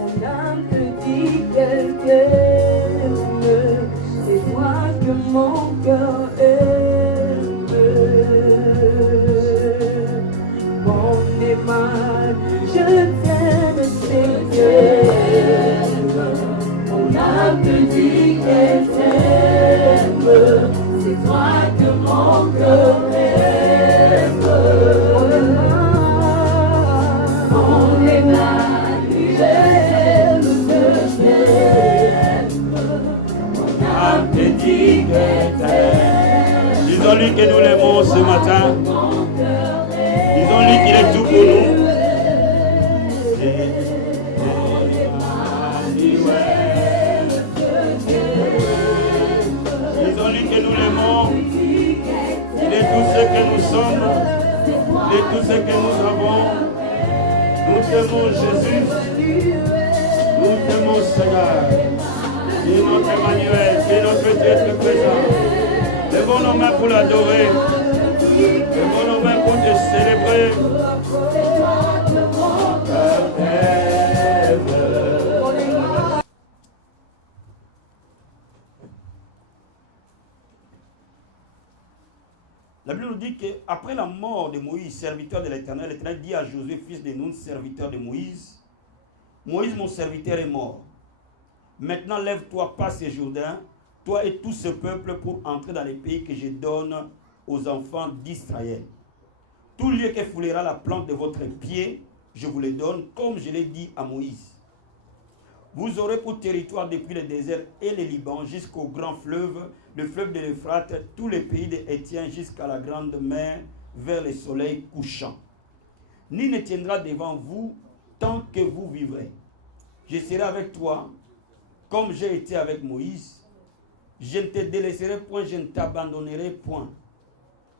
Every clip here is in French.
Mon âme te dit qu'elle t'aime, c'est toi que mon cœur aime. Mon aimable, je t'aime, Seigneur. Mon âme te dit qu'elle t'aime, c'est toi que mon cœur aime. Mon aimable, je t'aime. Mon âme te dit qu'elle t'aime. Disons-lui que nous l'aimons ce matin. Disons-lui qu'il est tout pour nous. Disons-lui que nous l'aimons. Il est tout ce que nous sommes. Il est tout ce que nous avons. Nous t'aimons Jésus. Nous t'aimons Seigneur. Il est notre Emmanuel. Il est notre Dieu très présent. Lèvons nos mains pour l'adorer. Lèvons nos mains pour te célébrer. La Bible nous dit qu'après la mort de Moïse, serviteur de l'Éternel, l'Éternel dit à Josué, fils de Nun, serviteur de Moïse, Moïse, mon serviteur, est mort. Maintenant, lève-toi, passe ce Jourdain, toi et tout ce peuple, pour entrer dans les pays que je donne aux enfants d'Israël. Tout lieu que foulera la plante de votre pied, je vous le donne, comme je l'ai dit à Moïse. Vous aurez pour territoire depuis le désert et le Liban jusqu'au grand fleuve, le fleuve de l'Euphrate, tous les pays des Hétiens jusqu'à la grande mer, vers le soleil couchant. Nul ne tiendra devant vous tant que vous vivrez. Je serai avec toi, comme j'ai été avec Moïse. Je ne te délaisserai point, je ne t'abandonnerai point.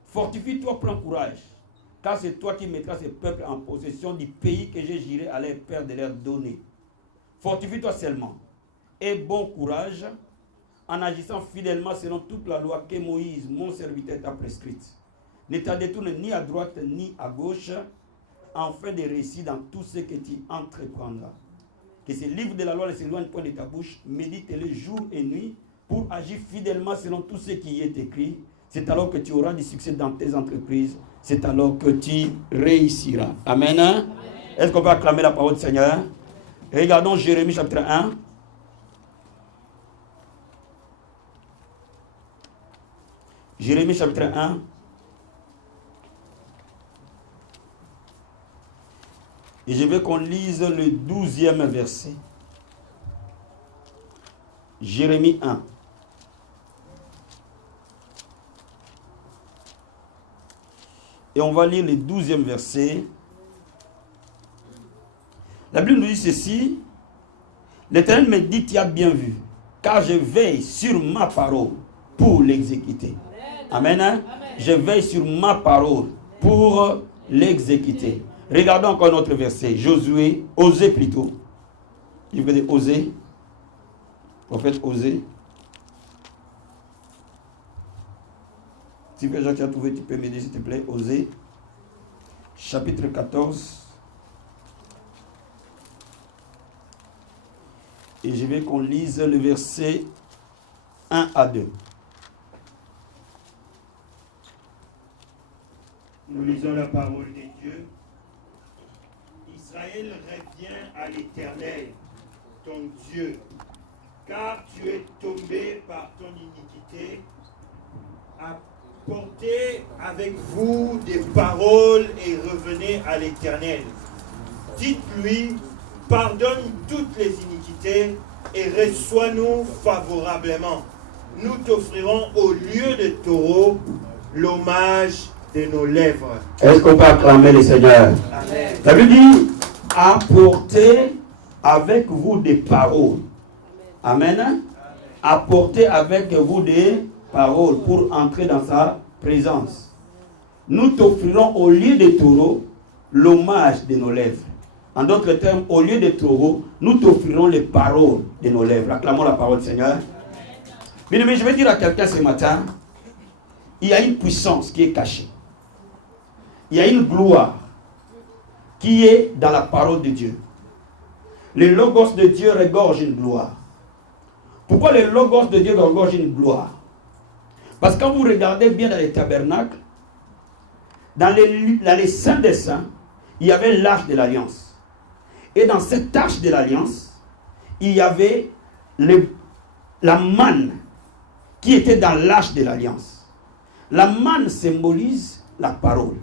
Fortifie-toi, prends courage, car c'est toi qui mettras ce peuple en possession du pays que j'ai juré à leurs pères de leur donner. Fortifie-toi seulement, et bon courage, en agissant fidèlement selon toute la loi que Moïse, mon serviteur, t'a prescrite. Ne t'en détourne ni à droite ni à gauche, afin de réussir dans tout ce que tu entreprendras. Que ce livre de la loi ne s'éloigne point de ta bouche, médite-le jour et nuit, pour agir fidèlement selon tout ce qui y est écrit. C'est alors que tu auras du succès dans tes entreprises. C'est alors que tu réussiras. Amen. Amen. Est-ce qu'on peut acclamer la parole du Seigneur? Regardons Jérémie chapitre 1. Jérémie chapitre 1. Et je veux qu'on lise le 12e verset. Jérémie 1. Et on va lire le 12e verset. La Bible nous dit ceci. L'Éternel me dit, tu as bien vu, car je veille sur ma parole pour l'exécuter. Amen. Amen. Je veille sur ma parole pour l'exécuter. Regardons encore notre verset. Josué, Osée plutôt. Il veut dire Osée. Prophète Osée. Si tu as trouvé, tu peux m'aider s'il te plaît. Osée. Chapitre 14. Et je vais qu'on lise le verset 1 à 2. Nous lisons la parole de Dieu. Israël revient à l'Éternel, ton Dieu, car tu es tombé par ton iniquité. Apportez avec vous des paroles et revenez à l'Éternel. Dites-lui, pardonne toutes les iniquités et reçois-nous favorablement. Nous t'offrirons au lieu de taureau l'hommage de nos lèvres. Est-ce qu'on peut acclamer le Seigneur? Amen. La Bible dit, apportez avec vous des paroles. Amen. Amen. Apportez avec vous des paroles pour entrer dans sa présence. Nous t'offrirons au lieu des taureaux l'hommage de nos lèvres. En d'autres termes, au lieu des taureaux, nous t'offrirons les paroles de nos lèvres. Acclamons la parole du Seigneur. Bien aimé, je vais dire à quelqu'un ce matin, il y a une puissance qui est cachée. Il y a une gloire qui est dans la parole de Dieu. Le logos de Dieu regorge une gloire. Pourquoi le logos de Dieu regorge une gloire? Parce que quand vous regardez bien dans les tabernacles, dans les saints des saints, il y avait l'arche de l'alliance. Et dans cette arche de l'alliance, il y avait la manne qui était dans l'arche de l'alliance. La manne symbolise la parole.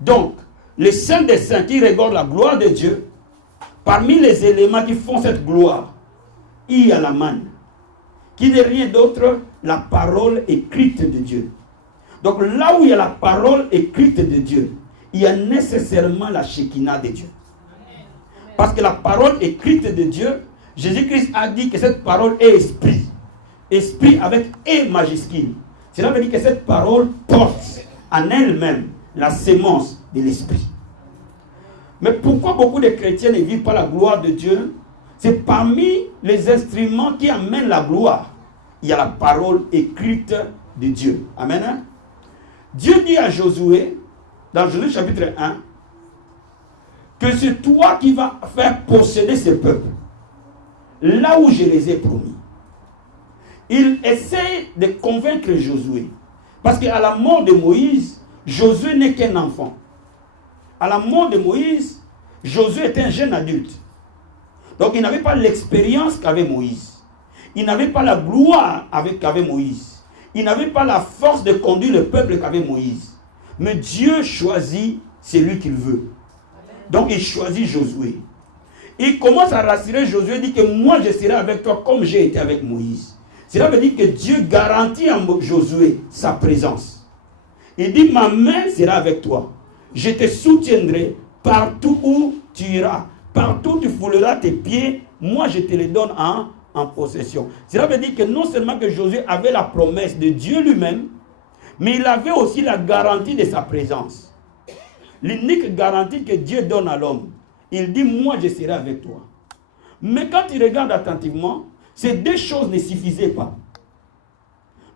Donc, les saints des saints qui regardent la gloire de Dieu, parmi les éléments qui font cette gloire, il y a la manne, qui n'est rien d'autre la parole écrite de Dieu. Donc là où il y a la parole écrite de Dieu, il y a nécessairement la Shekinah de Dieu. Parce que la parole écrite de Dieu, Jésus-Christ a dit que cette parole est esprit. Esprit avec E majuscule. Cela veut dire que cette parole porte en elle-même la sémence de l'esprit. Mais pourquoi beaucoup de chrétiens ne vivent pas la gloire de Dieu? C'est parmi les instruments qui amènent la gloire. Il y a la parole écrite de Dieu. Amen. Hein? Dieu dit à Josué, dans Josué chapitre 1, que c'est toi qui vas faire posséder ce peuple, là où je les ai promis. Il essaie de convaincre Josué. Parce qu'à la mort de Moïse, Josué n'est qu'un enfant. À la mort de Moïse, Josué était un jeune adulte. Donc il n'avait pas l'expérience qu'avait Moïse. Il n'avait pas la gloire qu'avait Moïse. Il n'avait pas la force de conduire le peuple qu'avait Moïse. Mais Dieu choisit celui qu'il veut. Donc il choisit Josué. Il commence à rassurer Josué, il dit que moi je serai avec toi comme j'ai été avec Moïse. Cela veut dire que Dieu garantit à Josué sa présence. Il dit, ma main sera avec toi. Je te soutiendrai partout où tu iras. Partout où tu fouleras tes pieds, moi je te les donne en possession. Cela veut dire que non seulement que Josué avait la promesse de Dieu lui-même, mais il avait aussi la garantie de sa présence. L'unique garantie que Dieu donne à l'homme. Il dit, moi je serai avec toi. Mais quand il regarde attentivement, ces deux choses ne suffisaient pas.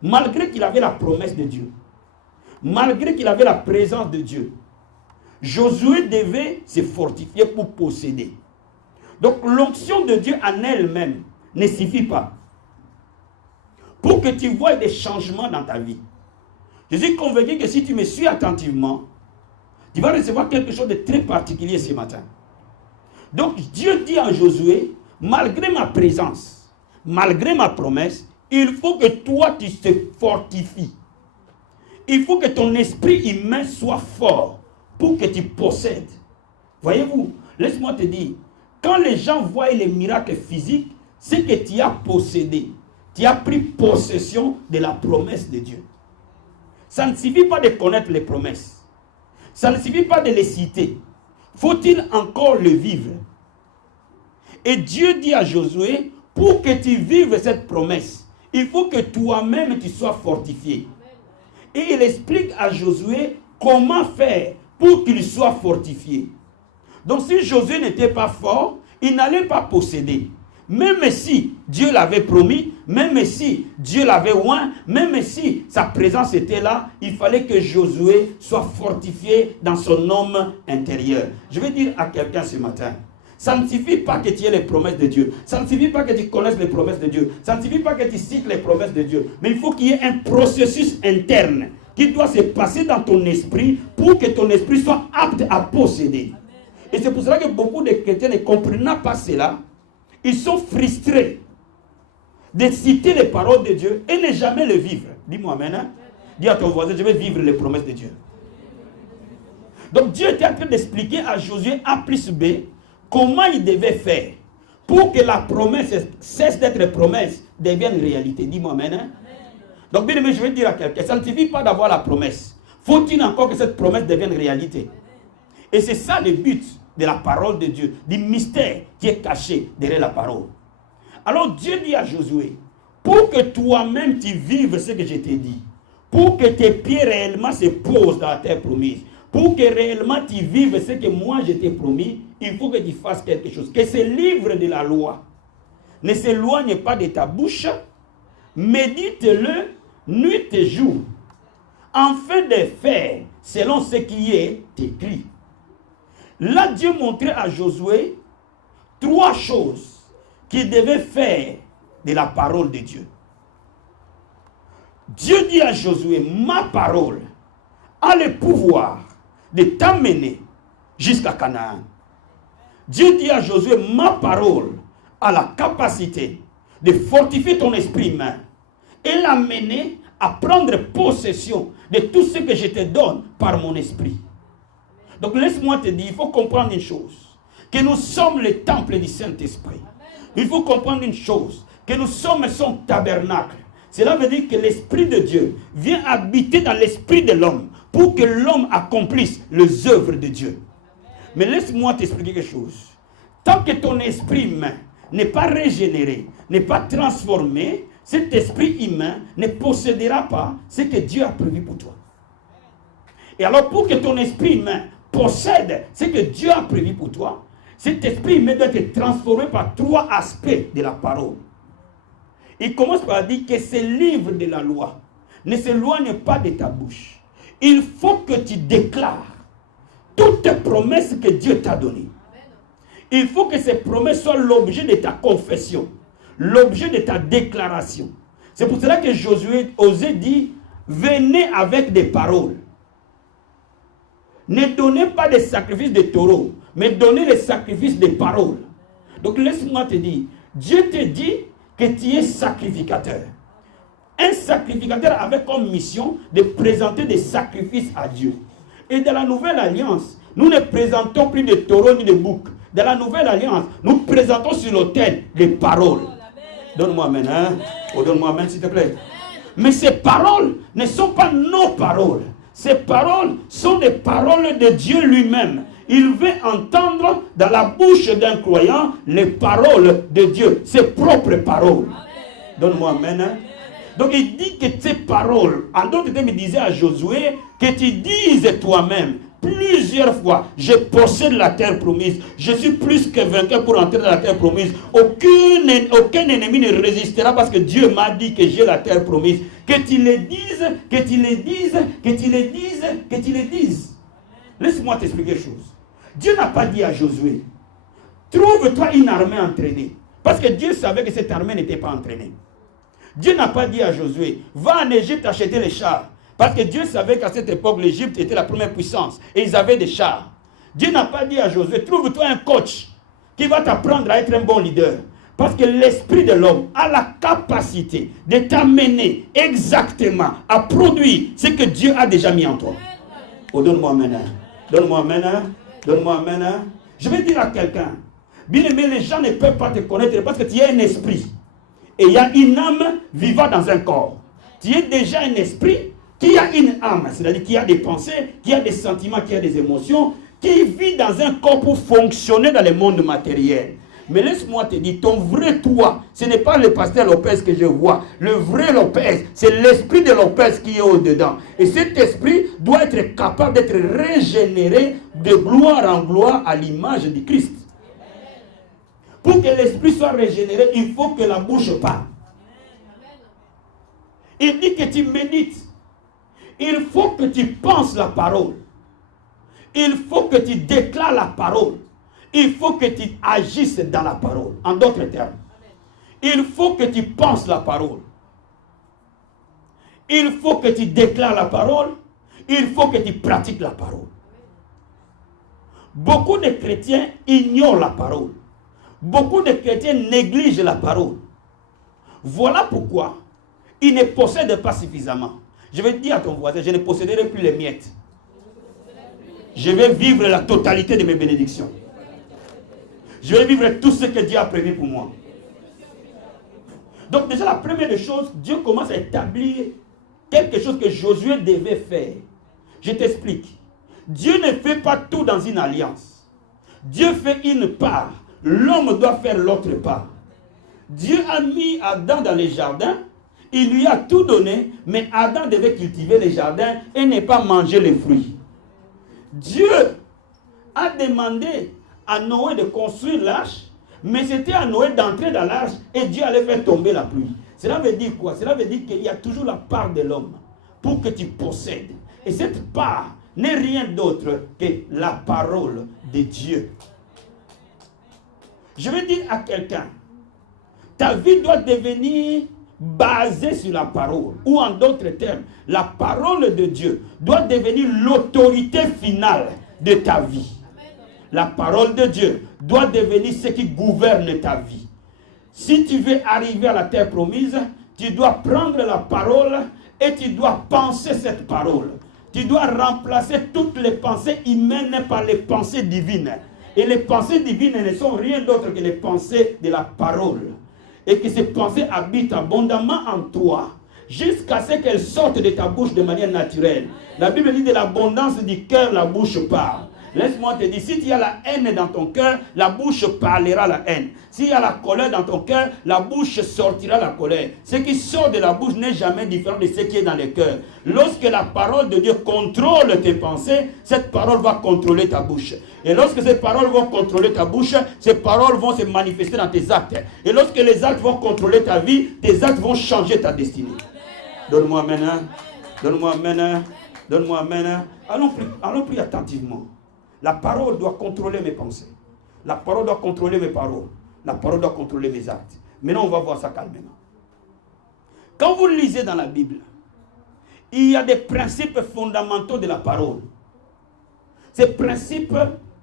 Malgré qu'il avait la promesse de Dieu, malgré qu'il avait la présence de Dieu, Josué devait se fortifier pour posséder. Donc l'onction de Dieu en elle-même ne suffit pas. Pour que tu vois des changements dans ta vie. Je suis convaincu que si tu me suis attentivement, tu vas recevoir quelque chose de très particulier ce matin. Donc Dieu dit à Josué, malgré ma présence, malgré ma promesse, il faut que toi tu te fortifies. Il faut que ton esprit humain soit fort pour que tu possèdes. Voyez-vous, laisse-moi te dire, quand les gens voient les miracles physiques, c'est que tu as possédé. Tu as pris possession de la promesse de Dieu. Ça ne suffit pas de connaître les promesses. Ça ne suffit pas de les citer. Faut-il encore le vivre? Et Dieu dit à Josué, pour que tu vives cette promesse, il faut que toi-même tu sois fortifié. Et il explique à Josué comment faire pour qu'il soit fortifié. Donc si Josué n'était pas fort, il n'allait pas posséder. Même si Dieu l'avait promis, même si Dieu l'avait oint, même si sa présence était là, il fallait que Josué soit fortifié dans son homme intérieur. Je vais dire à quelqu'un ce matin, ça ne suffit pas que tu aies les promesses de Dieu. Ça ne suffit pas que tu connaisses les promesses de Dieu. Ça ne suffit pas que tu cites les promesses de Dieu. Mais il faut qu'il y ait un processus interne qui doit se passer dans ton esprit pour que ton esprit soit apte à posséder. Et c'est pour cela que beaucoup de chrétiens ne comprennent pas cela. Ils sont frustrés de citer les paroles de Dieu et ne jamais le vivre. Dis-moi amen. Hein? Dis à ton voisin, je vais vivre les promesses de Dieu. Donc Dieu était en train d'expliquer à Josué A plus B comment il devait faire pour que la promesse cesse d'être promesse, devienne réalité. Dis-moi amen. Hein? Donc bien aimé, je vais dire à quelqu'un, ça ne suffit pas d'avoir la promesse. Faut-il encore que cette promesse devienne réalité? Et c'est ça le but de la parole de Dieu, du mystère qui est caché derrière la parole. Alors Dieu dit à Josué, pour que toi-même tu vives ce que je t'ai dit, pour que tes pieds réellement se posent dans la terre promise, pour que réellement tu vives ce que moi je t'ai promis, il faut que tu fasses quelque chose. Que ce livre de la loi ne s'éloigne pas de ta bouche, médite-le nuit et jour, afin de faire selon ce qui est écrit. Là, Dieu montrait à Josué 3 choses qu'il devait faire de la parole de Dieu. Dieu dit à Josué, ma parole a le pouvoir de t'amener jusqu'à Canaan. Dieu dit à Josué, ma parole a la capacité de fortifier ton esprit humain et l'amener à prendre possession de tout ce que je te donne par mon esprit. Donc laisse-moi te dire, il faut comprendre une chose, que nous sommes le temple du Saint-Esprit. Il faut comprendre une chose, que nous sommes son tabernacle. Cela veut dire que l'Esprit de Dieu vient habiter dans l'esprit de l'homme pour que l'homme accomplisse les œuvres de Dieu. Mais laisse-moi t'expliquer quelque chose. Tant que ton esprit humain n'est pas régénéré, n'est pas transformé, cet esprit humain ne possédera pas ce que Dieu a prévu pour toi. Et alors pour que ton esprit humain possède ce que Dieu a prévu pour toi, cet esprit humain doit être transformé par 3 aspects de la parole. Il commence par dire que ce livre de la loi ne s'éloigne pas de ta bouche. Il faut que tu déclares toutes les promesses que Dieu t'a données. Il faut que ces promesses soient l'objet de ta confession, l'objet de ta déclaration. C'est pour cela que Josué osait dire, venez avec des paroles. Ne donnez pas des sacrifices de taureaux, mais donnez les sacrifices des paroles. Donc laisse-moi te dire, Dieu te dit que tu es sacrificateur. Un sacrificateur avait comme mission de présenter des sacrifices à Dieu. Et dans la nouvelle alliance, nous ne présentons plus de taureaux ni de boucs. Dans la nouvelle alliance, nous présentons sur l'autel les paroles. Donne-moi amen, hein? Oh, donne-moi amen, s'il te plaît. Mais ces paroles ne sont pas nos paroles. Ces paroles sont des paroles de Dieu lui-même. Il veut entendre dans la bouche d'un croyant les paroles de Dieu, ses propres paroles. Donne-moi amen. Hein? Donc il dit que ces paroles, en d'autres termes, il disait à Josué que tu dises toi-même plusieurs fois, je possède la terre promise, je suis plus que vainqueur pour entrer dans la terre promise. Aucun ennemi ne résistera parce que Dieu m'a dit que j'ai la terre promise. Que tu le dises, que tu le dises, que tu le dises, que tu le dises. Laisse-moi t'expliquer quelque chose. Dieu n'a pas dit à Josué, trouve-toi une armée entraînée. Parce que Dieu savait que cette armée n'était pas entraînée. Dieu n'a pas dit à Josué, va en Égypte acheter les chars. Parce que Dieu savait qu'à cette époque, l'Égypte était la première puissance. Et ils avaient des chars. Dieu n'a pas dit à Josué, trouve-toi un coach qui va t'apprendre à être un bon leader. Parce que l'esprit de l'homme a la capacité de t'amener exactement à produire ce que Dieu a déjà mis en toi. Oh, donne-moi amen. Donne-moi amen. Donne-moi amen. Je vais dire à quelqu'un, bien aimé, les gens ne peuvent pas te connaître parce que tu es un esprit. Et il y a une âme vivant dans un corps. Tu es déjà un esprit qui a une âme, c'est-à-dire qui a des pensées, qui a des sentiments, qui a des émotions, qui vit dans un corps pour fonctionner dans le monde matériel. Mais laisse-moi te dire, ton vrai toi, ce n'est pas le pasteur Lopez que je vois. Le vrai Lopez, c'est l'esprit de Lopez qui est au-dedans. Et cet esprit doit être capable d'être régénéré de gloire en gloire à l'image du Christ. Pour que l'esprit soit régénéré, il faut que la bouche parle. Il dit que tu médites. Il faut que tu penses la parole. Il faut que tu déclares la parole. Il faut que tu agisses dans la parole. En d'autres termes, il faut que tu penses la parole. Il faut que tu déclares la parole. Il faut que tu pratiques la parole. Beaucoup de chrétiens ignorent la parole. Beaucoup de chrétiens négligent la parole. Voilà pourquoi ils ne possèdent pas suffisamment. Je vais dire à ton voisin, je ne posséderai plus les miettes. Je vais vivre la totalité de mes bénédictions. Je vais vivre tout ce que Dieu a prévu pour moi. Donc déjà la première des choses, Dieu commence à établir quelque chose que Josué devait faire. Je t'explique. Dieu ne fait pas tout dans une alliance. Dieu fait une part. L'homme doit faire l'autre part. Dieu a mis Adam dans les jardins. Il lui a tout donné, mais Adam devait cultiver les jardins et ne pas manger les fruits. Dieu a demandé à Noé de construire l'arche, mais c'était à Noé d'entrer dans l'arche et Dieu allait faire tomber la pluie. Cela veut dire quoi? Cela veut dire qu'il y a toujours la part de l'homme pour que tu possèdes. Et cette part n'est rien d'autre que la parole de Dieu. Je veux dire à quelqu'un, ta vie doit devenir basée sur la parole. Ou en d'autres termes, la parole de Dieu doit devenir l'autorité finale de ta vie. La parole de Dieu doit devenir ce qui gouverne ta vie. Si tu veux arriver à la terre promise, tu dois prendre la parole et tu dois penser cette parole. Tu dois remplacer toutes les pensées humaines par les pensées divines. Et les pensées divines ne sont rien d'autre que les pensées de la parole. Et que ces pensées habitent abondamment en toi, jusqu'à ce qu'elles sortent de ta bouche de manière naturelle. La Bible dit de l'abondance du cœur, la bouche parle. Laisse-moi te dire, si tu as la haine dans ton cœur, la bouche parlera la haine. S'il y a la colère dans ton cœur, la bouche sortira la colère. Ce qui sort de la bouche n'est jamais différent de ce qui est dans le cœur. Lorsque la parole de Dieu contrôle tes pensées, cette parole va contrôler ta bouche. Et lorsque ces paroles vont contrôler ta bouche, ces paroles vont se manifester dans tes actes. Et lorsque les actes vont contrôler ta vie, tes actes vont changer ta destinée. Donne-moi amen. Donne-moi amen. Donne-moi amen. Allons plus attentivement. La parole doit contrôler mes pensées. La parole doit contrôler mes paroles. La parole doit contrôler mes actes. Maintenant, on va voir ça calmement. Quand vous lisez dans la Bible, il y a des principes fondamentaux de la parole. Ces principes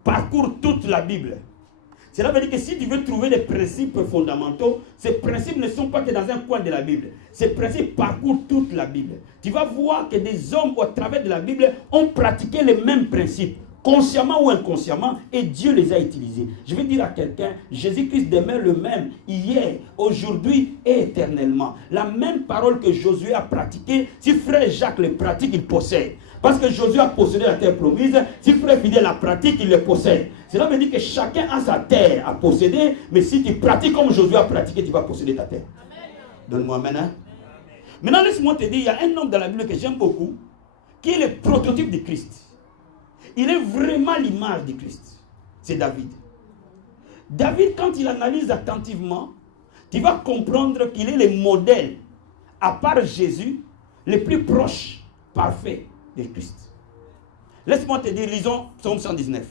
parcourent toute la Bible. Cela veut dire que si tu veux trouver des principes fondamentaux, ces principes ne sont pas que dans un coin de la Bible. Ces principes parcourent toute la Bible. Tu vas voir que des hommes au travers de la Bible ont pratiqué les mêmes principes, consciemment ou inconsciemment, et Dieu les a utilisés. Je vais dire à quelqu'un, Jésus-Christ demeure le même hier, aujourd'hui et éternellement. La même parole que Josué a pratiquée, si frère Jacques le pratique, il possède. Parce que Josué a possédé la terre promise, si frère Fidèle la pratique, il le possède. Cela veut dire que chacun a sa terre à posséder, mais si tu pratiques comme Josué a pratiqué, tu vas posséder ta terre. Donne-moi maintenant. Maintenant, laisse-moi te dire, il y a un homme dans la Bible que j'aime beaucoup, qui est le prototype de Christ. Il est vraiment l'image de Christ. C'est David. David, quand il analyse attentivement, tu vas comprendre qu'il est le modèle, à part Jésus, le plus proche, parfait de Christ. Laisse-moi te dire, lisons Psaume 119.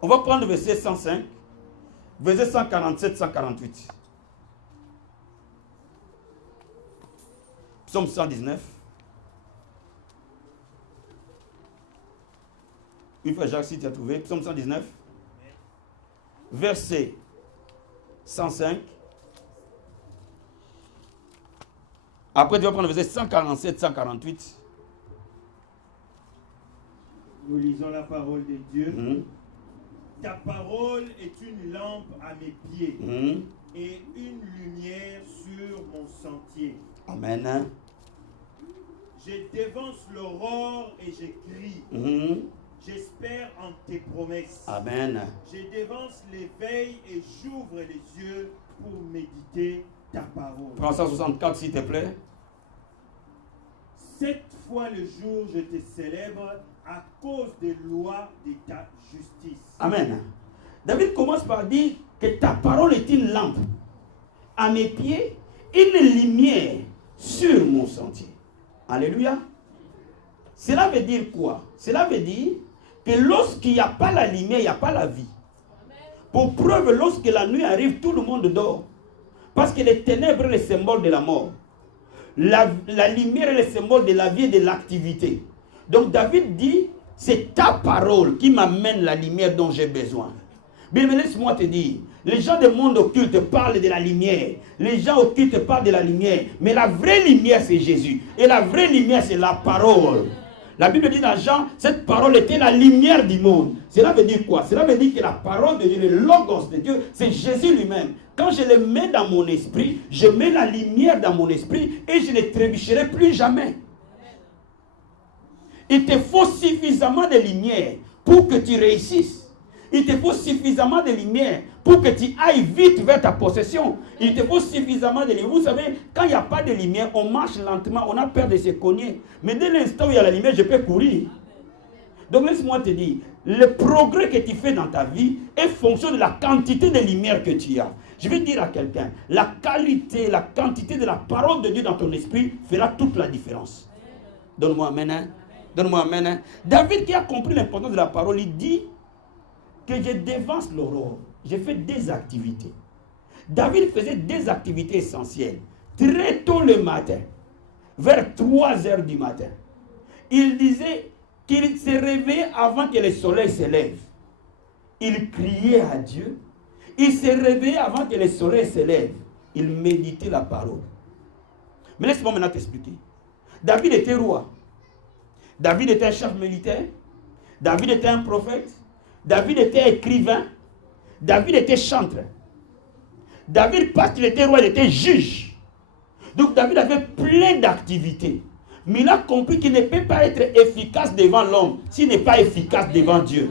On va prendre le verset 105, verset 147, 148. Psaume 119. Une fois, Jacques, si tu as trouvé, Psaume 119, verset 105. Après, tu vas prendre le verset 147, 148. Nous lisons la parole de Dieu. Ta parole est une lampe à mes pieds et une lumière sur mon sentier. Amen. Je dévance l'aurore et j'écris. J'espère en tes promesses. Amen. Je dévance l'éveil et j'ouvre les yeux pour méditer ta parole. Prends 164 s'il te plaît. 7 fois le jour je te célèbre à cause des lois de ta justice. Amen. David commence par dire que ta parole est une lampe à mes pieds, une lumière sur mon sentier. Alléluia. Cela veut dire quoi? Cela veut dire que lorsqu'il n'y a pas la lumière, il n'y a pas la vie. Pour preuve, lorsque la nuit arrive, tout le monde dort. Parce que les ténèbres, est le symbole de la mort. La lumière est le symbole de la vie et de l'activité. Donc David dit, c'est ta parole qui m'amène la lumière dont j'ai besoin. Bien, mais laisse-moi te dire, les gens du monde occulte parlent de la lumière. Les gens occultes parlent de la lumière. Mais la vraie lumière, c'est Jésus. Et la vraie lumière, c'est la parole. La Bible dit dans Jean, cette parole était la lumière du monde. Cela veut dire quoi? Cela veut dire que la parole de Dieu, le logos de Dieu, c'est Jésus lui-même. Quand je le mets dans mon esprit, je mets la lumière dans mon esprit et je ne trébucherai plus jamais. Il te faut suffisamment de lumière pour que tu réussisses. Il te faut suffisamment de lumière pour que tu ailles vite vers ta possession. Il te faut suffisamment de lumière. Vous savez, quand il n'y a pas de lumière, on marche lentement, on a peur de se cogner. Mais dès l'instant où il y a la lumière, je peux courir. Donc laisse-moi te dire, le progrès que tu fais dans ta vie est fonction de la quantité de lumière que tu as. Je vais dire à quelqu'un, la qualité, la quantité de la parole de Dieu dans ton esprit fera toute la différence. Donne-moi amen. Donne-moi amen. David qui a compris l'importance de la parole, il dit que je dévance l'aurore, j'ai fait des activités. David faisait des activités essentielles. Très tôt le matin, vers 3 heures du matin, il disait qu'il se réveillait avant que le soleil se lève. Il criait à Dieu. Il se réveillait avant que le soleil se lève. Il méditait la parole. Mais laisse-moi maintenant t'expliquer. David était roi. David était un chef militaire. David était un prophète. David était écrivain. David était chanteur. David, parce qu'il était roi, il était juge. Donc David avait plein d'activités. Mais il a compris qu'il ne peut pas être efficace devant l'homme s'il n'est pas efficace devant Dieu.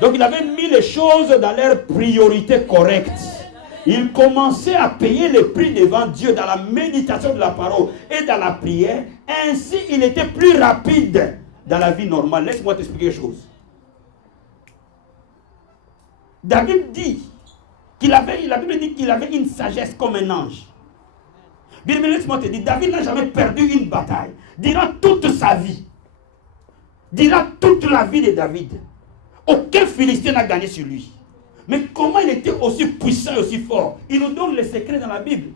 Donc il avait mis les choses dans leur priorité correcte. Il commençait à payer le prix devant Dieu dans la méditation de la parole et dans la prière. Ainsi, il était plus rapide dans la vie normale. Laisse-moi t'expliquer quelque chose. David dit la Bible dit qu'il avait une sagesse comme un ange. Bien, mais laisse-moi te dire, David n'a jamais perdu une bataille. Durant toute sa vie, durant toute la vie de David, aucun Philistin n'a gagné sur lui. Mais comment il était aussi puissant et aussi fort? Il nous donne les secrets dans la Bible.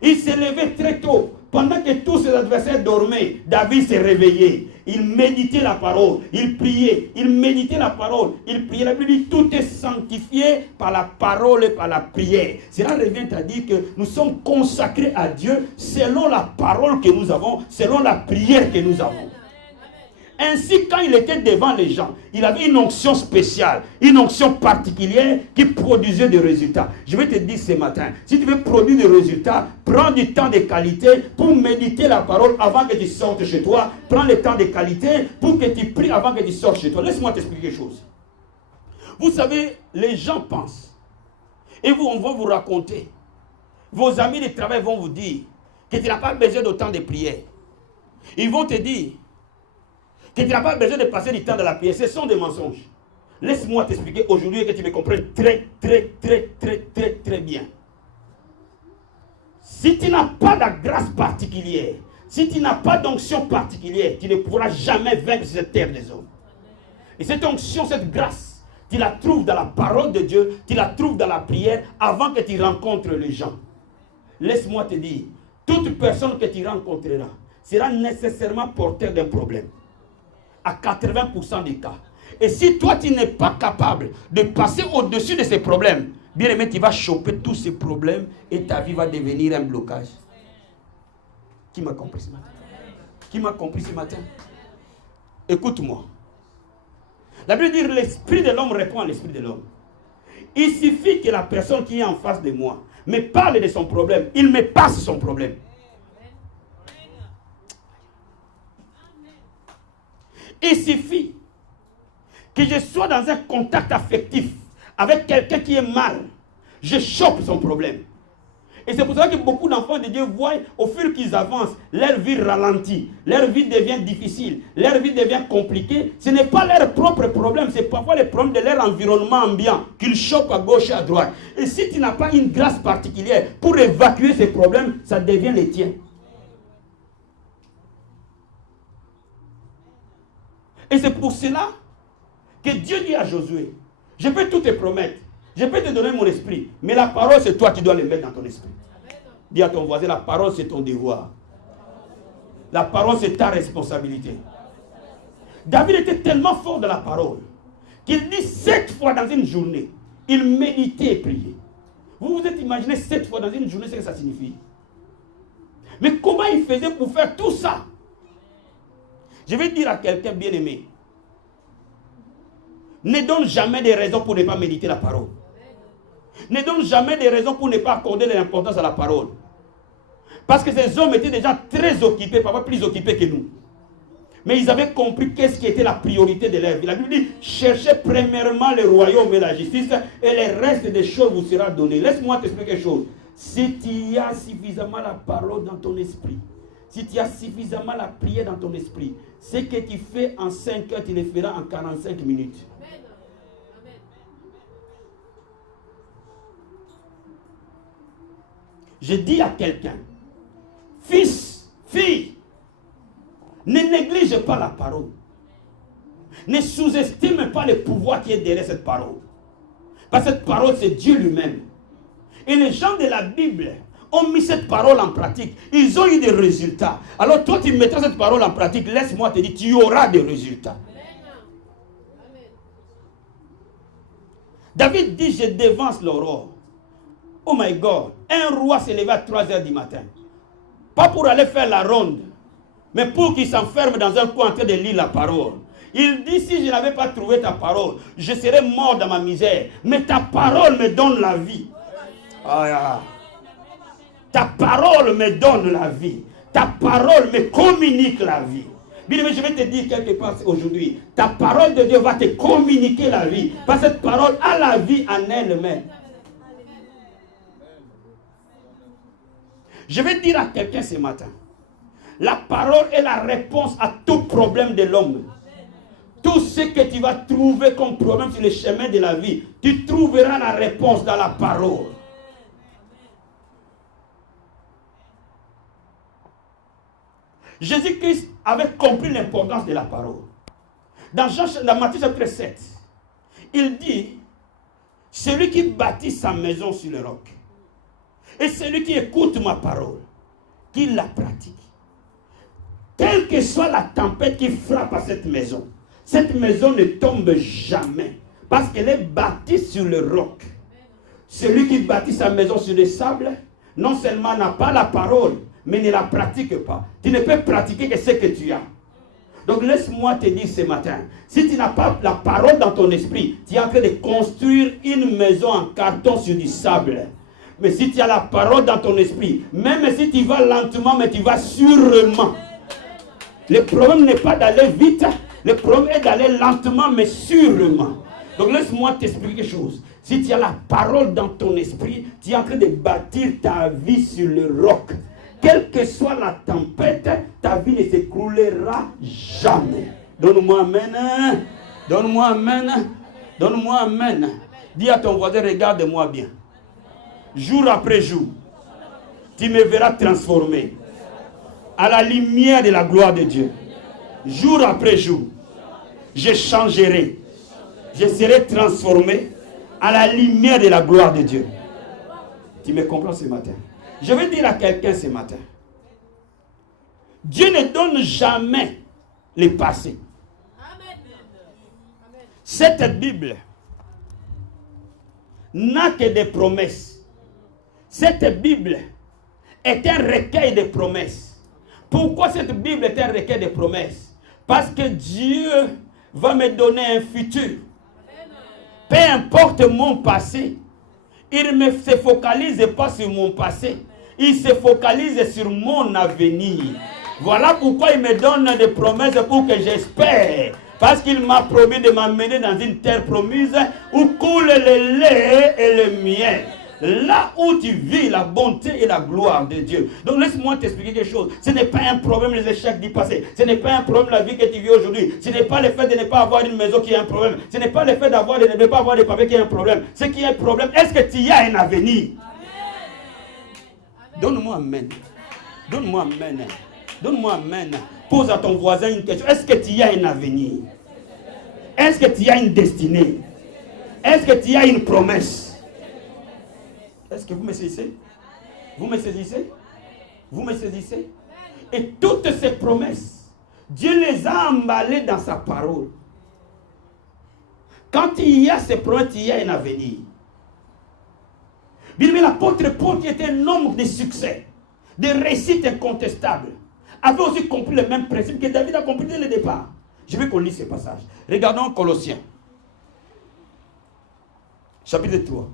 Il s'est levé très tôt. Pendant que tous ses adversaires dormaient, David s'est réveillé. Il méditait la parole. Il priait. Il méditait la parole. Il priait. La Bible dit tout est sanctifié par la parole et par la prière. Cela revient à dire que nous sommes consacrés à Dieu selon la parole que nous avons, selon la prière que nous avons. Ainsi, quand il était devant les gens, il avait une onction spéciale, une onction particulière qui produisait des résultats. Je vais te dire ce matin, si tu veux produire des résultats, prends du temps de qualité pour méditer la parole avant que tu sortes chez toi. Prends le temps de qualité pour que tu pries avant que tu sortes chez toi. Laisse-moi t'expliquer quelque chose. Vous savez, les gens pensent, et on va vous raconter, vos amis de travail vont vous dire que tu n'as pas besoin d'autant de prière. Ils vont te dire que tu n'as pas besoin de passer du temps dans la prière. Ce sont des mensonges. Laisse-moi t'expliquer aujourd'hui et que tu me comprennes très bien. Si tu n'as pas de grâce particulière, si tu n'as pas d'onction particulière, tu ne pourras jamais vaincre cette terre des hommes. Et cette onction, cette grâce, tu la trouves dans la parole de Dieu, tu la trouves dans la prière avant que tu rencontres les gens. Laisse-moi te dire, toute personne que tu rencontreras sera nécessairement porteur d'un problème. À 80% des cas. Et si toi tu n'es pas capable de passer au-dessus de ces problèmes, bien aimé, tu vas choper tous ces problèmes et ta vie va devenir un blocage. Qui m'a compris ce matin? Qui m'a compris ce matin? Écoute-moi. La Bible dit l'esprit de l'homme répond à l'esprit de l'homme. Il suffit que la personne qui est en face de moi me parle de son problème, il me passe son problème. Il suffit que je sois dans un contact affectif avec quelqu'un qui est mal. Je chope son problème. Et c'est pour ça que beaucoup d'enfants de Dieu voient, au fur et qu'ils avancent, leur vie ralentit, leur vie devient difficile, leur vie devient compliquée. Ce n'est pas leur propre problème, c'est parfois le problème de leur environnement ambiant qu'ils chopent à gauche et à droite. Et si tu n'as pas une grâce particulière pour évacuer ces problèmes, ça devient les tiens. Et c'est pour cela que Dieu dit à Josué, je peux tout te promettre, je peux te donner mon esprit, mais la parole c'est toi qui dois le mettre dans ton esprit. Dis à ton voisin, la parole c'est ton devoir. La parole c'est ta responsabilité. David était tellement fort dans la parole qu'il dit 7 fois dans une journée, il méditait et priait. Vous vous êtes imaginé 7 fois dans une journée ce que ça signifie? Mais comment il faisait pour faire tout ça? Je vais dire à quelqu'un bien aimé, ne donne jamais des raisons pour ne pas méditer la parole. Ne donne jamais des raisons pour ne pas accorder de l'importance à la parole. Parce que ces hommes étaient déjà très occupés, parfois plus occupés que nous. Mais ils avaient compris qu'est-ce qui était la priorité de leur vie. La Bible dit, cherchez premièrement le royaume et la justice, et le reste des choses vous sera donné. Laisse-moi t'expliquer quelque chose. Si tu as suffisamment la parole dans ton esprit, si tu as suffisamment la prière dans ton esprit, ce que tu fais en 5 heures, tu le feras en 45 minutes. Je dis à quelqu'un, fils, fille, ne néglige pas la parole. Ne sous-estime pas le pouvoir qui est derrière cette parole. Parce que cette parole, c'est Dieu lui-même. Et les gens de la Bible ont mis cette parole en pratique. Ils ont eu des résultats. Alors toi, tu mettras cette parole en pratique. Laisse-moi te dire, tu auras des résultats. David dit, je dévance l'aurore. Oh my God. Un roi s'est levé à 3h du matin. Pas pour aller faire la ronde, mais pour qu'il s'enferme dans un coin en train de lire la parole. Il dit, si je n'avais pas trouvé ta parole, je serais mort dans ma misère. Mais ta parole me donne la vie. Ah, ta parole me donne la vie. Ta parole me communique la vie. Bien, je vais te dire quelque part aujourd'hui. Ta parole de Dieu va te communiquer la vie. Parce que cette parole a la vie en elle-même. Je vais dire à quelqu'un ce matin. La parole est la réponse à tout problème de l'homme. Tout ce que tu vas trouver comme problème sur le chemin de la vie, tu trouveras la réponse dans la parole. Jésus-Christ avait compris l'importance de la parole. Dans Matthieu chapitre 7, il dit, celui qui bâtit sa maison sur le roc, et celui qui écoute ma parole, qui la pratique, quelle que soit la tempête qui frappe à cette maison ne tombe jamais, parce qu'elle est bâtie sur le roc. Celui qui bâtit sa maison sur le sable, non seulement n'a pas la parole, mais ne la pratique pas. Tu ne peux pratiquer que ce que tu as. Donc laisse-moi te dire ce matin, si tu n'as pas la parole dans ton esprit, tu es en train de construire une maison en carton sur du sable. Mais si tu as la parole dans ton esprit, même si tu vas lentement, mais tu vas sûrement. Le problème n'est pas d'aller vite, le problème est d'aller lentement, mais sûrement. Donc laisse-moi t'expliquer quelque chose. Si tu as la parole dans ton esprit, tu es en train de bâtir ta vie sur le roc. Quelle que soit la tempête, ta vie ne s'écroulera jamais. Donne-moi amen. Donne-moi amen. Donne-moi amen. Dis à ton voisin, regarde-moi bien. Jour après jour, tu me verras transformé à la lumière de la gloire de Dieu. Jour après jour, je changerai. Je serai transformé à la lumière de la gloire de Dieu. Tu me comprends ce matin? Je vais dire à quelqu'un ce matin. Dieu ne donne jamais le passé. Cette Bible n'a que des promesses. Cette Bible est un recueil de promesses. Pourquoi cette Bible est un recueil de promesses? Parce que Dieu va me donner un futur. Peu importe mon passé, il ne se focalise pas sur mon passé. Il se focalise sur mon avenir. Voilà pourquoi il me donne des promesses pour que j'espère. Parce qu'il m'a promis de m'amener dans une terre promise où coule le lait et le miel. Là où tu vis la bonté et la gloire de Dieu. Donc laisse-moi t'expliquer quelque chose. Ce n'est pas un problème les échecs du passé. Ce n'est pas un problème la vie que tu vis aujourd'hui. Ce n'est pas le fait de ne pas avoir une maison qui est un problème. Ce n'est pas le fait de ne pas avoir des papiers qui est un problème. Ce qui est un problème, est-ce que tu as un avenir? Donne-moi amen. Donne-moi amen. Donne-moi amen. Pose à ton voisin une question. Est-ce que tu as un avenir? Est-ce que tu as une destinée? Est-ce que tu as une promesse? Est-ce que vous me saisissez? Vous me saisissez? Vous me saisissez? Et toutes ces promesses, Dieu les a emballées dans sa parole. Quand il y a ces promesses, il y a un avenir. Bien aimé, l'apôtre Paul, qui était un homme de succès, de réussite incontestable, avait aussi compris le même principe que David a compris dès le départ. Je veux qu'on lise ce passage. Regardons Colossiens, chapitre 3.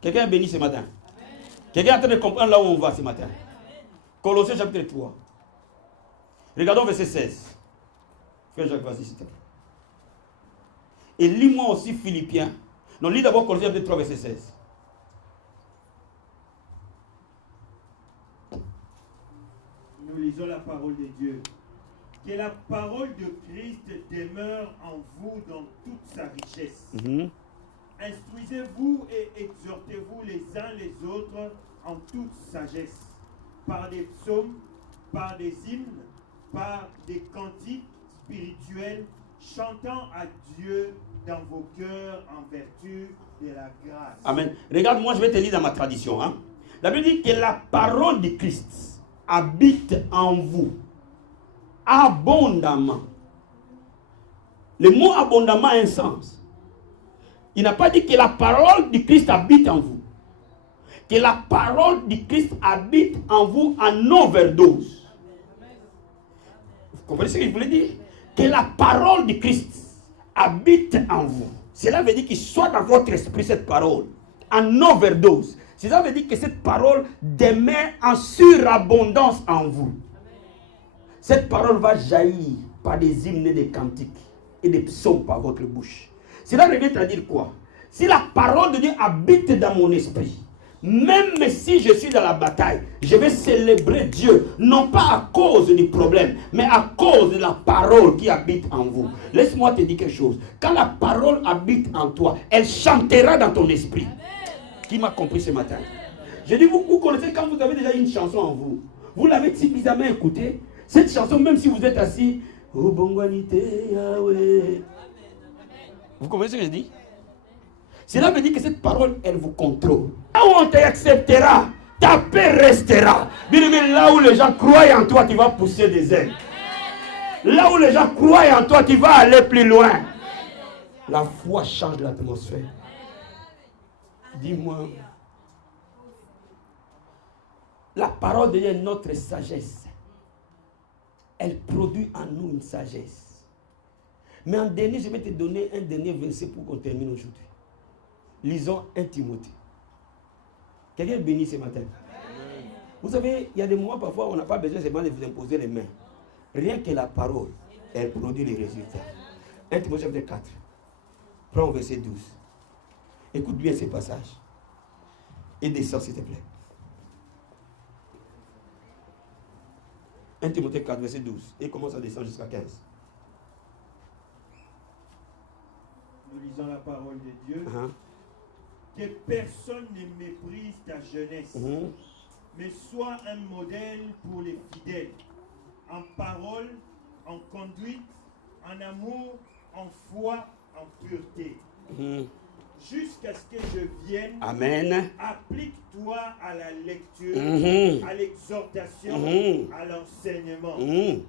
Quelqu'un est béni ce matin? Quelqu'un est en train de comprendre là où on va ce matin? Colossiens chapitre 3. Regardons verset 16. Frère Jacques, vas-y s'il te plaît. Et lis-moi aussi Philippiens. Non, lis d'abord Colossiens chapitre 3 verset 16. Nous lisons la parole de Dieu. Que la parole de Christ demeure en vous dans toute sa richesse. Instruisez-vous et exhortez-vous les uns les autres en toute sagesse, par des psaumes, par des hymnes, par des cantiques spirituels chantant à Dieu dans vos cœurs en vertu de la grâce. Amen. Regarde, moi je vais te lire dans ma tradition. Hein? La Bible dit que la parole de Christ habite en vous abondamment. Le mot abondamment a un sens. Il n'a pas dit que la parole du Christ habite en vous. Que la parole du Christ habite en vous en overdose. Vous comprenez ce que je voulais dire? Que la parole du Christ habite en vous. Cela veut dire qu'il soit dans votre esprit cette parole en overdose. Cela veut dire que cette parole demeure en surabondance en vous. Cette parole va jaillir par des hymnes et des cantiques et des psaumes par votre bouche. Cela revient à dire quoi? Si la parole de Dieu habite dans mon esprit, même si je suis dans la bataille, je vais célébrer Dieu, non pas à cause du problème, mais à cause de la parole qui habite en vous. Laisse-moi te dire quelque chose. Quand la parole habite en toi, elle chantera dans ton esprit. Qui m'a compris ce matin? Je dis, vous connaissez quand vous avez déjà une chanson en vous, vous l'avez suffisamment écoutée. Cette chanson, même si vous êtes assis, oh bonguanité Yahweh. Vous comprenez ce que je dis? Cela veut dire que cette parole, elle vous contrôle. Là où on t'acceptera, ta paix restera. Bien aimé, là où les gens croient en toi, tu vas pousser des ailes. Là où les gens croient en toi, tu vas aller plus loin. La foi change l'atmosphère. Dis-moi. La parole de Dieu est notre sagesse. Elle produit en nous une sagesse. Mais en dernier, je vais te donner un dernier verset pour qu'on termine aujourd'hui. Lisons 1 Timothée. Quelqu'un est béni ce matin. Amen. Vous savez, il y a des moments parfois où on n'a pas besoin seulement de vous imposer les mains. Rien que la parole, elle produit les résultats. 1 Timothée chapitre 4. Prends au verset 12. Écoute bien ces passages. Et descends s'il te plaît. 1 Timothée 4, verset 12. Et commence à descendre jusqu'à 15. Nous lisons la parole de Dieu. Que personne ne méprise ta jeunesse, mais sois un modèle pour les fidèles, en parole, en conduite, en amour, en foi, en pureté. Jusqu'à ce que je vienne. Amen. Applique-toi à la lecture, à l'exhortation, à l'enseignement. Ne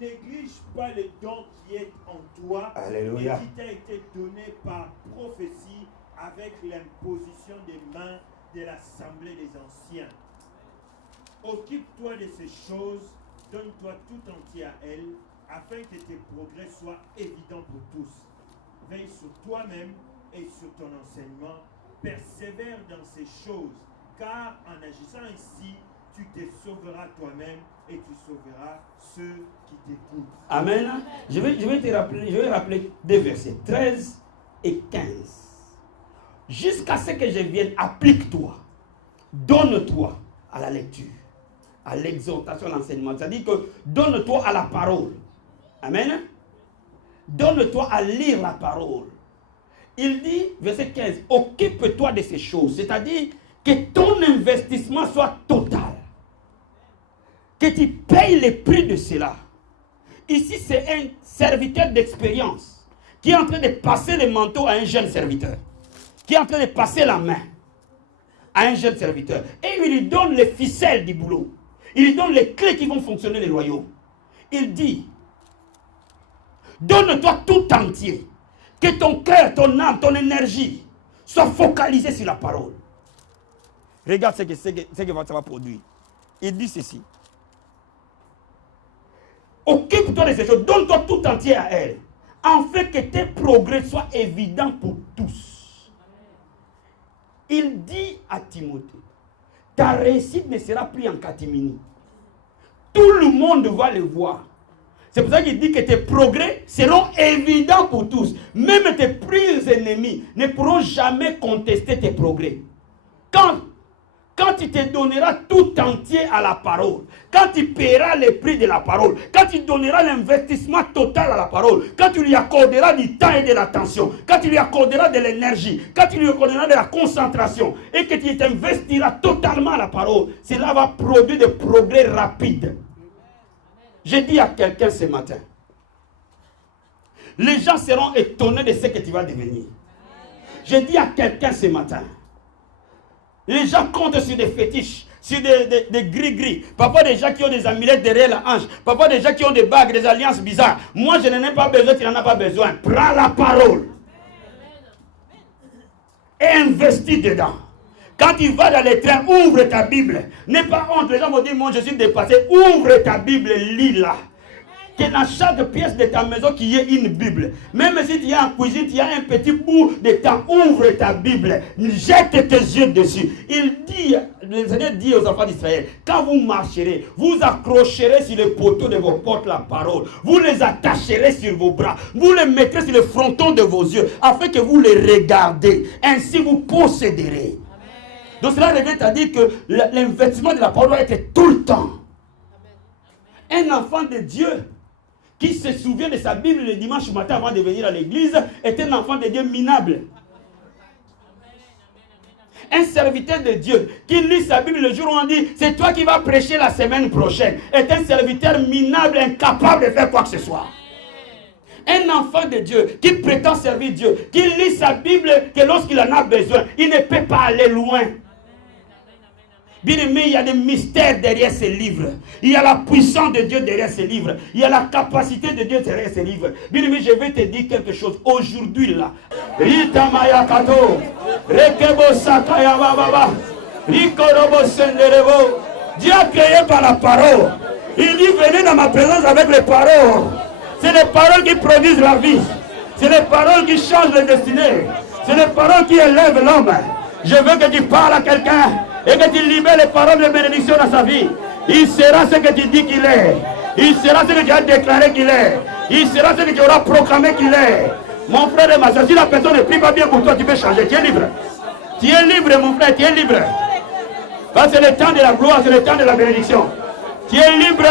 néglige pas le don qui est en toi. Alléluia. Et qui t'a été donné par prophétie avec l'imposition des mains de l'assemblée des anciens. Occupe-toi de ces choses, donne-toi tout entier à elles, afin que tes progrès soient évidents pour tous. Veille sur toi-même et sur ton enseignement, persévère dans ces choses, car en agissant ainsi, tu te sauveras toi-même et tu sauveras ceux qui t'écoutent. Amen. Je vais rappeler deux versets, 13 et 15. Jusqu'à ce que je vienne, applique-toi, donne-toi à la lecture, à l'exhortation, à l'enseignement. C'est-à-dire que donne-toi à la parole. Amen. Donne-toi à lire la parole. Il dit, verset 15, occupe-toi de ces choses. C'est-à-dire que ton investissement soit total. Que tu payes le prix de cela. Ici, c'est un serviteur d'expérience qui est en train de passer le manteau à un jeune serviteur. Qui est en train de passer la main à un jeune serviteur. Et il lui donne les ficelles du boulot. Il lui donne les clés qui vont fonctionner les royaumes. Il dit, donne-toi tout entier. Que ton cœur, ton âme, ton énergie soient focalisés sur la parole. Regarde ce que ça va produire. Il dit ceci. Occupe-toi de ces choses. Donne-toi tout entier à elle. Afin que tes progrès soient évidents pour tous. Il dit à Timothée, ta réussite ne sera plus en catimini. Tout le monde va le voir. C'est pour ça qu'il dit que tes progrès seront évidents pour tous. Même tes pires ennemis ne pourront jamais contester tes progrès. Quand tu te donneras tout entier à la parole, quand tu paieras le prix de la parole, quand tu donneras l'investissement total à la parole, quand tu lui accorderas du temps et de l'attention, quand tu lui accorderas de l'énergie, quand tu lui accorderas de la concentration et que tu t'investiras totalement à la parole, cela va produire des progrès rapides. Je dis à quelqu'un ce matin, les gens seront étonnés de ce que tu vas devenir. Je dis à quelqu'un ce matin, les gens comptent sur des fétiches, sur des gris-gris. Parfois des gens qui ont des amulettes derrière la hanche. Parfois des gens qui ont des bagues, des alliances bizarres. Moi je n'en ai pas besoin, tu n'en as pas besoin. Prends la parole. Et investis dedans. Quand tu vas dans les trains, ouvre ta Bible. N'aie pas honte. Les gens vont dire, moi je suis dépassé. Ouvre ta Bible, lis-la. Que dans chaque pièce de ta maison, qu'il y ait une Bible. Même si tu es en cuisine, tu as un petit bout de temps, ouvre ta Bible. Jette tes yeux dessus. Il dit, le Seigneur dit aux enfants d'Israël, quand vous marcherez, vous accrocherez sur les poteaux de vos portes la parole. Vous les attacherez sur vos bras. Vous les mettrez sur le fronton de vos yeux, afin que vous les regardez. Ainsi vous posséderez. Donc cela revient à dire que l'investissement de la parole doit être tout le temps. Un enfant de Dieu qui se souvient de sa Bible le dimanche matin avant de venir à l'église est un enfant de Dieu minable. Un serviteur de Dieu qui lit sa Bible le jour où on dit c'est toi qui vas prêcher la semaine prochaine est un serviteur minable, incapable de faire quoi que ce soit. Un enfant de Dieu qui prétend servir Dieu, qui lit sa Bible que lorsqu'il en a besoin, il ne peut pas aller loin. Bien aimé, il y a des mystères derrière ces livres. Il y a la puissance de Dieu derrière ces livres. Il y a la capacité de Dieu derrière ces livres. Bien aimé, je vais te dire quelque chose. Aujourd'hui là, Dieu a créé par la parole. Il dit venez dans ma présence avec les paroles. C'est les paroles qui produisent la vie. C'est les paroles qui changent les destinées. C'est les paroles qui élèvent l'homme. Je veux que tu parles à quelqu'un et que tu libères les paroles de bénédiction dans sa vie. Il sera ce que tu dis qu'il est. Il sera ce que tu as déclaré qu'il est. Il sera ce que tu auras proclamé qu'il est. Mon frère et ma soeur, si la personne ne prie pas bien pour toi, tu peux changer. Tu es libre. Tu es libre, mon frère, tu es libre. Parce que c'est le temps de la gloire, c'est le temps de la bénédiction. Tu es libre.